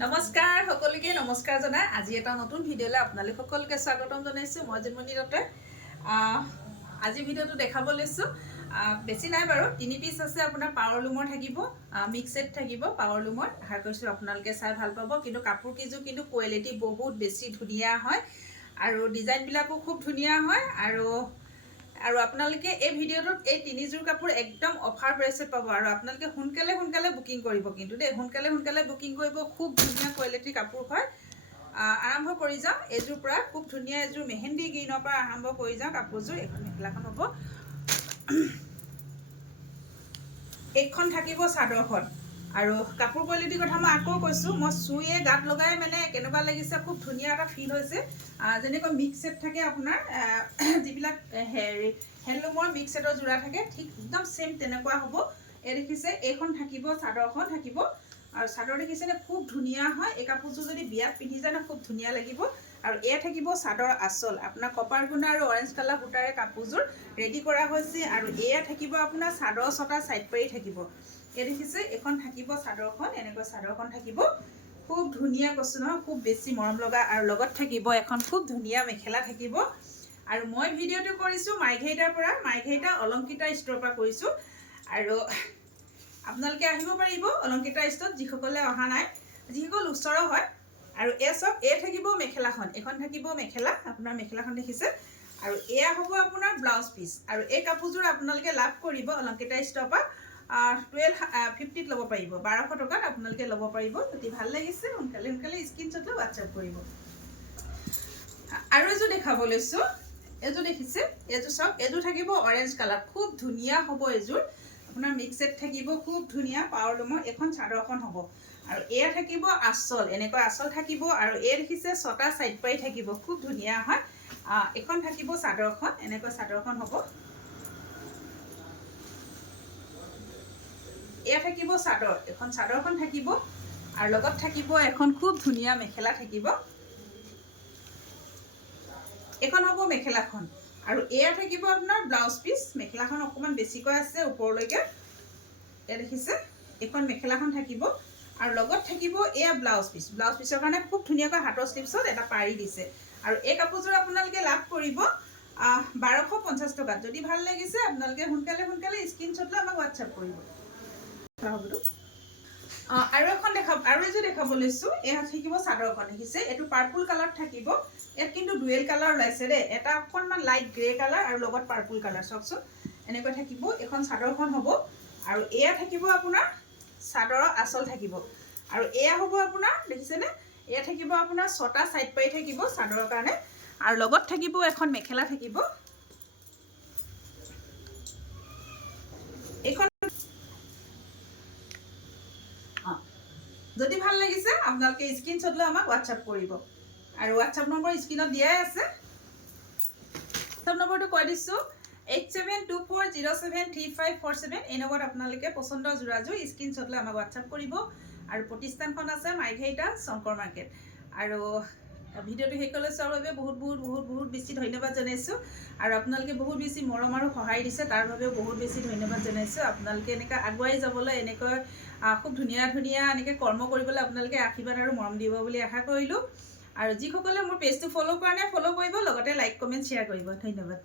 নমস্কাৰ সকলোকে নমস্কাৰ জনাই আজি এটা নতুন ভিডিঅ'লৈ আপোনালোক সকলোকে স্বাগতম জনাইছোঁ। মই জিনমণি দত্তই আজি ভিডিঅ'টো দেখাব লৈছোঁ। বেছি নাই বাৰু, 3 পিচ আছে। আপোনাৰ পাৱাৰ লুমৰ থাকিব, মিক্স ছেট থাকিব পাৱাৰ লুমৰ। আশা কৰিছোঁ আপোনালোকে চাই ভাল পাব। কিন্তু কাপোৰ কিযোৰ কিন্তু কোৱালিটি বহুত বেছি ধুনীয়া হয় আৰু ডিজাইনবিলাকো খুব ধুনীয়া হয়। আৰু আপোনালোকে এই ভিডিঅ'টোত এই 3যোৰ কাপোৰ একদম অফাৰ প্ৰাইচত পাব। আৰু আপোনালোকে সোনকালে বুকিং কৰিব, কিন্তু দেই সোনকালে বুকিং কৰিব। খুব ধুনীয়া কোৱালিটিৰ কাপোৰ হয়। আৰম্ভ কৰি যাওঁ এইযোৰ পৰা। খুব ধুনীয়া এযোৰ মেহেন্দি গ্ৰীণৰ পৰা আৰম্ভ কৰি যাওঁ কাপোৰযোৰ। এখন মেখেলাখন হ'ব, এইখন থাকিব চাদৰখন। আৰু কাপোৰ কোৱালিটিৰ কথা মই আকৌ কৈছোঁ, মই চুইয়ে গাত লগাই মানে কেনেকুৱা লাগিছে, খুব ধুনীয়া এটা ফিল হৈছে। যেনেকৈ মিক্স ছেট থাকে আপোনাৰ, যিবিলাক হেণ্ডলুমৰ মিক্স ছেটৰ যোৰা থাকে, ঠিক একদম ছেম তেনেকুৱা হ'ব। এই দেখিছে, এইখন থাকিব চাদৰখন থাকিব। আৰু চাদৰ দেখিছেনে, খুব ধুনীয়া হয়। এই কাপোৰযোৰ যদি বিয়াত পিন্ধি যায় ন, খুব ধুনীয়া লাগিব। আৰু এয়া থাকিব চাদৰ আঁচল। আপোনাৰ কপাৰ গুণা আৰু অৰেঞ্জ কালাৰ সূতাৰে কাপোৰযোৰ ৰেডি কৰা হৈছে। আৰু এয়া থাকিব আপোনাৰ চাদৰ ছটা চাইড পাৰি থাকিব। এই দেখিছে, এইখন থাকিব চাদৰখন। এনেকৈ চাদৰখন থাকিব, খুব ধুনীয়া কৈছোঁ নহয়, খুব বেছি মৰম লগা। আৰু লগত থাকিব এখন খুব ধুনীয়া মেখেলা থাকিব। আৰু মই ভিডিঅ'টো কৰিছোঁ মাৰ্ঘেৰিটাৰ পৰা, মাৰ্ঘেৰিটা অলংকিতা ষ্ট'ৰৰ পৰা কৰিছোঁ। আৰু আপোনালোকে আহিব পাৰিব অলংকিতা ষ্ট'ৰত, যিসকলে অহা নাই, যিসকল ওচৰৰ হয়। আৰু এই থাকিব মেখেলাখন, এইখন থাকিব মেখেলা। আপোনাৰ মেখেলাখন দেখিছে। আৰু এয়া হ'ব আপোনাৰ ব্লাউজ পিচ। আৰু এই কাপোৰযোৰ আপোনালোকে লাভ কৰিব অলংকিতা ষ্ট'ৰৰ পৰা 1250ত ল'ব পাৰিব। 1200 টকাত আপোনালোকে ল'ব পাৰিব। যদি ভাল লাগিছে সোনকালে স্ক্ৰীনশ্বট লৈ হোৱাটছআপ কৰিব। আৰু এযোৰ দেখাব লৈছোঁ, এইযোৰ দেখিছে, এইযোৰ চাওক, এইযোৰ থাকিব অৰেঞ্জ কালাৰ। খুব ধুনীয়া হ'ব এইযোৰ। আপোনাৰ মিক্স ছেট থাকিব, খুব ধুনীয়া পাৱাৰ লুমৰ। এখন চাদৰখন হ'ব। আৰু এয়া থাকিব আঁচল, এনেকুৱা আঁচল থাকিব। আৰু এই দেখিছে ছটা চাইড পাৰি থাকিব, খুব ধুনীয়া হয়। এখন থাকিব চাদৰখন, এনেকুৱা চাদৰখন হ'ব। এয়া থাকিব চাদৰ, এখন চাদৰখন থাকিব। আৰু লগত থাকিব এখন খুব ধুনীয়া মেখেলা থাকিব। এইখন হ'ব মেখেলাখন। আৰু এয়া থাকিব আপোনাৰ ব্লাউজ পিচ। মেখেলাখন অকণমান বেছিকৈ আছে ওপৰলৈকে, এয়া দেখিছে, এইখন মেখেলাখন থাকিব। আৰু লগত থাকিব এয়া ব্লাউজ পিচ। ব্লাউজ পিচৰ কাৰণে খুব ধুনীয়াকৈ হাতৰ স্লিপছত এটা পাৰি দিছে। আৰু এই কাপোৰযোৰ আপোনালোকে লাভ কৰিব 1250 টকাত। যদি ভাল লাগিছে আপোনালোকে সোনকালে স্ক্ৰীনশ্বট লৈ আমাক হোৱাটছআপ কৰিব। আৰু এযোৰ দেখাব লৈছোঁ। এয়া থাকিব চাদৰখন, দেখিছে, এইটো পাৰ্পল কালাৰত থাকিব। ইয়াত কিন্তু ডুৱেল কালাৰ ওলাইছে দেই, এটা অকণমান লাইট গ্ৰে কালাৰ আৰু লগত পাৰ্পল কালাৰ। চাওকচোন, এনেকৈ থাকিব। এখন চাদৰখন হ'ব। আৰু এয়া থাকিব আপোনাৰ চাদৰৰ আঁচল থাকিব। আৰু এয়া হ'ব আপোনাৰ, দেখিছেনে, এয়া থাকিব আপোনাৰ ছটা চাইড পাৰি থাকিব চাদৰৰ কাৰণে। আৰু লগত থাকিব এখন মেখেলা থাকিব। এইখন যদি ভাল লাগিছে আপোনালোকে স্ক্ৰীনশ্বট লৈ আমাক হোৱাটছআপ কৰিব। আৰু হোৱাটছআপ নম্বৰ স্ক্ৰীনত দিয়াই আছে। হোৱাটছআপ নম্বৰটো কৈ দিছোঁ, 8724073547। এই নম্বৰত আপোনালোকে পচন্দৰ যোৰাযোৰ স্ক্ৰীনশ্বট লৈ আমাক হোৱাটছআপ কৰিব। আৰু প্ৰতিষ্ঠানখন আছে মাৰ্ঘেৰিটা শংকৰ মাৰ্কেট। আৰু ভিডিঅ'টো শেষলৈ চোৱাৰ বাবে বহুত বেছি ধন্যবাদ জনাইছোঁ। আৰু আপোনালোকে বহুত বেছি মৰম আৰু সহায় দিছে, তাৰ বাবেও বহুত বেছি ধন্যবাদ জনাইছোঁ। আপোনালোকে এনেকৈ আগুৱাই যাবলৈ, এনেকৈ খুব ধুনীয়া এনেকৈ কৰ্ম কৰিবলৈ আপোনালোকে আশীৰ্বাদ আৰু মৰম দিব বুলি আশা কৰিলোঁ। আৰু যিসকলে মোৰ পেজটো ফ'ল' কৰা নাই, ফ'ল' কৰিব, লগতে লাইক কমেণ্ট শ্বেয়াৰ কৰিব। ধন্যবাদ।